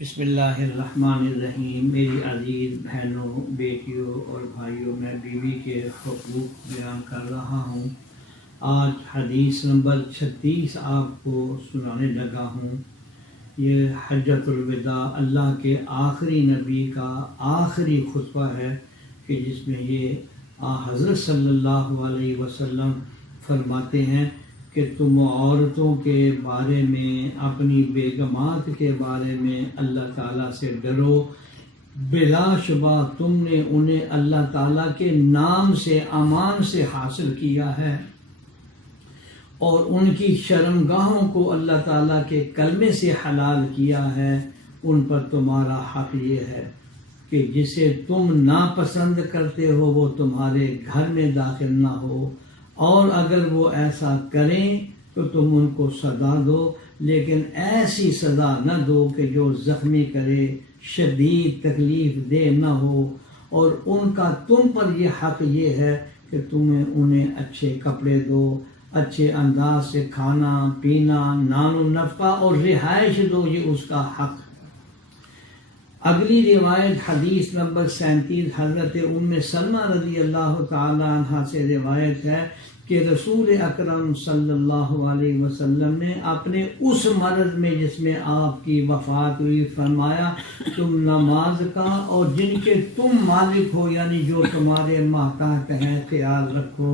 بسم اللہ الرحمن الرحیم۔ میری عزیز بہنوں، بیٹیوں اور بھائیوں، میں بیوی کے حقوق بیان کر رہا ہوں۔ آج حدیث نمبر 36 آپ کو سنانے لگا ہوں۔ یہ حجۃ الوداع، اللہ کے آخری نبی کا آخری خطبہ ہے کہ جس میں یہ حضرت صلی اللہ علیہ وسلم فرماتے ہیں کہ تم عورتوں کے بارے میں، اپنی بیگمات کے بارے میں اللہ تعالیٰ سے ڈرو۔ بلا شبہ تم نے انہیں اللہ تعالیٰ کے نام سے، امان سے حاصل کیا ہے، اور ان کی شرمگاہوں کو اللہ تعالیٰ کے کلمے سے حلال کیا ہے۔ ان پر تمہارا حق یہ ہے کہ جسے تم ناپسند کرتے ہو وہ تمہارے گھر میں داخل نہ ہو، اور اگر وہ ایسا کریں تو تم ان کو سزا دو، لیکن ایسی سزا نہ دو کہ جو زخمی کرے، شدید تکلیف دہ نہ ہو۔ اور ان کا تم پر یہ حق یہ ہے کہ تمہیں انہیں اچھے کپڑے دو، اچھے انداز سے کھانا پینا، نان و نفقہ اور رہائش دو، یہ اس کا حق۔ اگلی روایت حدیث نمبر 37 حضرت ام سلمہ رضی اللہ تعالی عنہ سے روایت ہے کہ رسول اکرم صلی اللہ علیہ وسلم نے اپنے اس مرض میں جس میں آپ کی وفات ہوئی فرمایا، تم نماز کا اور جن کے تم مالک ہو، یعنی جو تمہارے ماتحت ہیں، خیال رکھو۔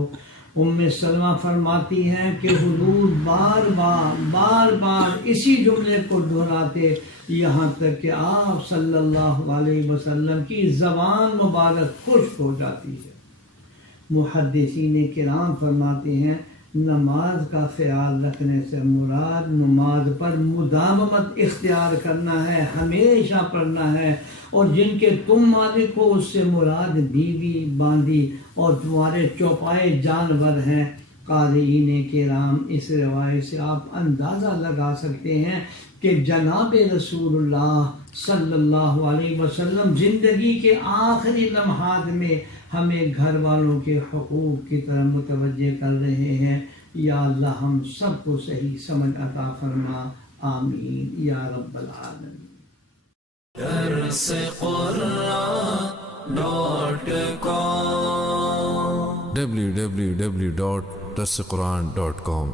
ام سلمہ فرماتی ہیں کہ حضور بار بار اسی جملے کو دہراتے، یہاں تک کہ آپ صلی اللہ علیہ وسلم کی زبان مبارک خشک ہو جاتی ہے۔ محدثین کرام فرماتے ہیں نماز کا خیال رکھنے سے مراد نماز پر مداومت اختیار کرنا ہے، ہمیشہ پڑھنا ہے، اور جن کے تم مالک ہو اس سے مراد بیوی، باندی اور تمہارے چوپائے جانور ہیں۔ قارئین کرام، اس روایت سے آپ اندازہ لگا سکتے ہیں کہ جناب رسول اللہ صلی اللہ علیہ وسلم زندگی کے آخری لمحات میں ہمیں گھر والوں کے حقوق کی طرف متوجہ کر رہے ہیں۔ یا اللہ ہم سب کو صحیح سمجھ عطا فرما، آمین یا رب العالمین۔ www.darsequran.com